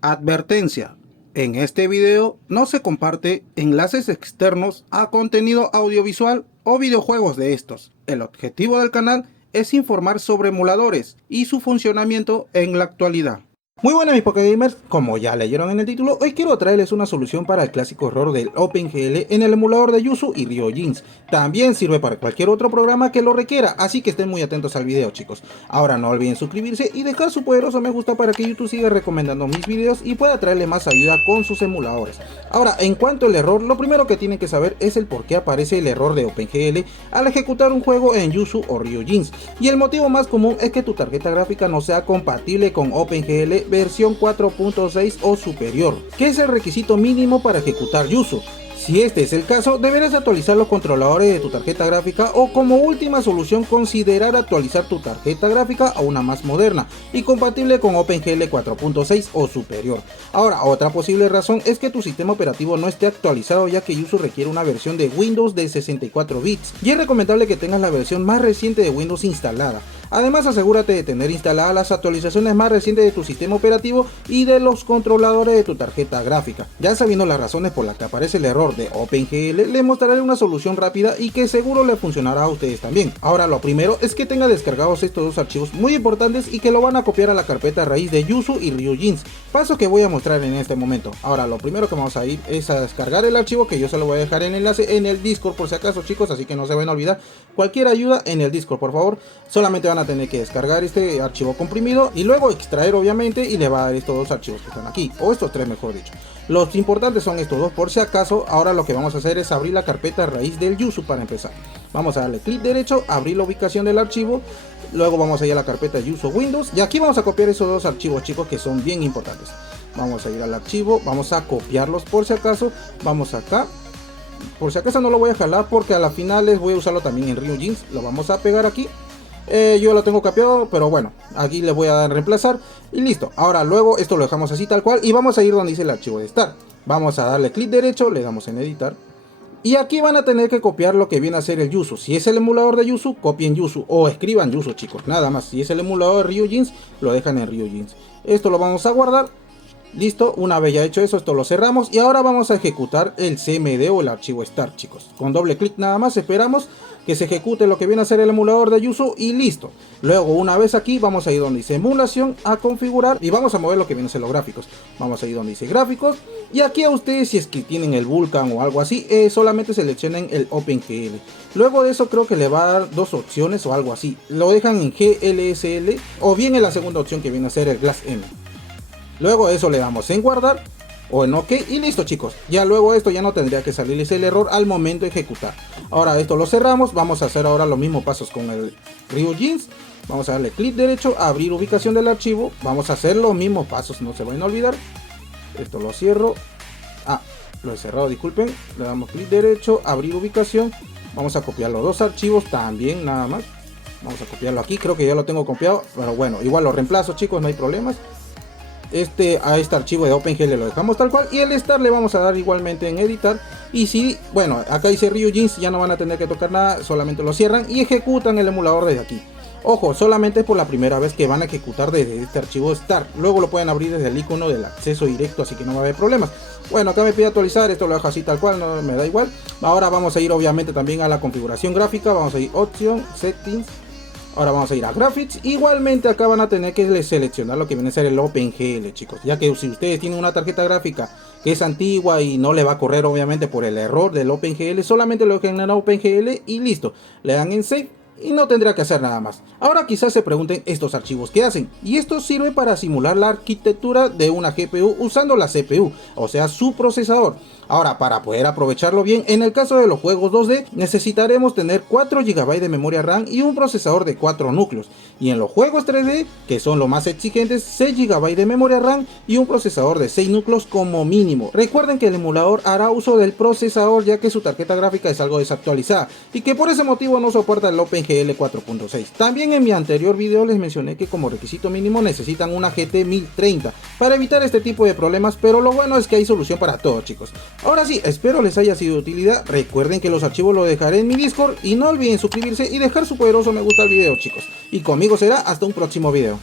Advertencia: en este video no se comparte enlaces externos a contenido audiovisual o videojuegos de estos. El objetivo del canal es informar sobre emuladores y su funcionamiento en la actualidad. Muy buenas mis Pokégamers, como ya leyeron en el título, hoy quiero traerles una solución para el clásico error del OpenGL en el emulador de Yuzu y Ryujinx. También sirve para cualquier otro programa que lo requiera, así que estén muy atentos al video, chicos. Ahora no olviden suscribirse y dejar su poderoso me gusta para que YouTube siga recomendando mis videos y pueda traerle más ayuda con sus emuladores. Ahora, en cuanto al error, lo primero que tienen que saber es el por qué aparece el error de OpenGL al ejecutar un juego en Yuzu o Ryujinx. Y el motivo más común es que tu tarjeta gráfica no sea compatible con OpenGL versión 4.6 o superior, que es el requisito mínimo para ejecutar Yuzu. Si este es el caso, deberás actualizar los controladores de tu tarjeta gráfica o como última solución considerar actualizar tu tarjeta gráfica a una más moderna y compatible con OpenGL 4.6 o superior. Ahora, otra posible razón es que tu sistema operativo no esté actualizado, ya que Yuzu requiere una versión de Windows de 64 bits y es recomendable que tengas la versión más reciente de Windows instalada. Además, asegúrate de tener instaladas las actualizaciones más recientes de tu sistema operativo y de los controladores de tu tarjeta gráfica. Ya sabiendo las razones por las que aparece el error de OpenGL, les mostraré una solución rápida y que seguro le funcionará a ustedes también. Ahora, lo primero es que tenga descargados estos dos archivos muy importantes y que lo van a copiar a la carpeta raíz de Yuzu y Ryujinx, paso que voy a mostrar en este momento. Ahora, lo primero que vamos a ir es a descargar el archivo, que yo se lo voy a dejar en el enlace en el Discord por si acaso, chicos, así que no se van a olvidar cualquier ayuda en el Discord, por favor. Solamente van a tener que descargar este archivo comprimido y luego extraer, obviamente, y le va a dar estos dos archivos que están aquí, o estos tres mejor dicho. Los importantes son estos dos por si acaso. Ahora lo que vamos a hacer es abrir la carpeta raíz del Yuzu para empezar. Vamos a darle clic derecho, abrir la ubicación del archivo, luego vamos a ir a la carpeta Yuzu Windows y aquí vamos a copiar esos dos archivos, chicos, que son bien importantes. Vamos a ir al archivo, vamos a copiarlos por si acaso, vamos acá. Por si acaso no lo voy a jalar porque a la final les voy a usarlo también en Ryujinx. Lo vamos a pegar aquí. Yo lo tengo copiado, pero bueno, aquí le voy a dar reemplazar y listo. Ahora luego esto lo dejamos así tal cual y vamos a ir donde dice el archivo de start. Vamos a darle clic derecho, le damos en editar. Y aquí van a tener que copiar lo que viene a ser el Yuzu. Si es el emulador de Yuzu, copien Yuzu o escriban Yuzu, chicos, nada más. Si es el emulador de Ryujinx, lo dejan en Ryujinx. Esto lo vamos a guardar. Listo, una vez ya hecho eso, esto lo cerramos y ahora vamos a ejecutar el CMD o el archivo start, chicos. Con doble clic nada más esperamos que se ejecute lo que viene a ser el emulador de Yuzu y listo. Luego, una vez aquí, vamos a ir donde dice emulación, a configurar y vamos a mover lo que viene a ser los gráficos. Vamos a ir donde dice gráficos y aquí a ustedes, si es que tienen el Vulkan o algo así, solamente seleccionen el OpenGL. Luego de eso creo que le va a dar dos opciones o algo así. Lo dejan en GLSL o bien en la segunda opción que viene a ser el Glass M. Luego de eso le damos en guardar o en OK y listo, chicos. Ya luego esto ya no tendría que salirles el error al momento de ejecutar. Ahora esto lo cerramos. Vamos a hacer ahora los mismos pasos con el Ryujinx. Vamos a darle clic derecho, abrir ubicación del archivo. Vamos a hacer los mismos pasos, no se vayan a olvidar. Esto lo cierro. Lo he cerrado, disculpen. Le damos clic derecho, abrir ubicación. Vamos a copiar los dos archivos también, nada más. Vamos a copiarlo aquí, creo que ya lo tengo copiado, pero bueno, igual lo reemplazo, chicos, no hay problemas. A este archivo de OpenGL lo dejamos tal cual y el start le vamos a dar igualmente en editar. Y si, bueno, acá dice Ryujinx, ya no van a tener que tocar nada, solamente lo cierran y ejecutan el emulador desde aquí. Ojo, solamente es por la primera vez que van a ejecutar desde este archivo start. Luego lo pueden abrir desde el icono del acceso directo, así que no va a haber problemas. Bueno, acá me pide actualizar, esto lo dejo así tal cual, no me da igual. Ahora vamos a ir obviamente también a la configuración gráfica, vamos a ir Option, Settings. Ahora vamos a ir a Graphics. Igualmente acá van a tener que seleccionar lo que viene a ser el OpenGL, chicos. Ya que si ustedes tienen una tarjeta gráfica que es antigua y no le va a correr obviamente por el error del OpenGL, solamente lo dejan en OpenGL y listo. Le dan en Save y no tendría que hacer nada más. Ahora quizás se pregunten estos archivos que hacen. Y esto sirve para simular la arquitectura de una GPU usando la CPU, o sea su procesador. Ahora, para poder aprovecharlo bien, en el caso de los juegos 2D necesitaremos tener 4 GB de memoria RAM y un procesador de 4 núcleos. Y en los juegos 3D, que son los más exigentes, 6 GB de memoria RAM y un procesador de 6 núcleos como mínimo. Recuerden que el emulador hará uso del procesador ya que su tarjeta gráfica es algo desactualizada y que por ese motivo no soporta el OpenGL 4.6. También en mi anterior video les mencioné que como requisito mínimo necesitan una GT 1030 para evitar este tipo de problemas, pero lo bueno es que hay solución para todo, chicos. Ahora sí, espero les haya sido de utilidad. Recuerden que los archivos los dejaré en mi Discord y no olviden suscribirse y dejar su poderoso me gusta al video, chicos. Y conmigo será hasta un próximo video.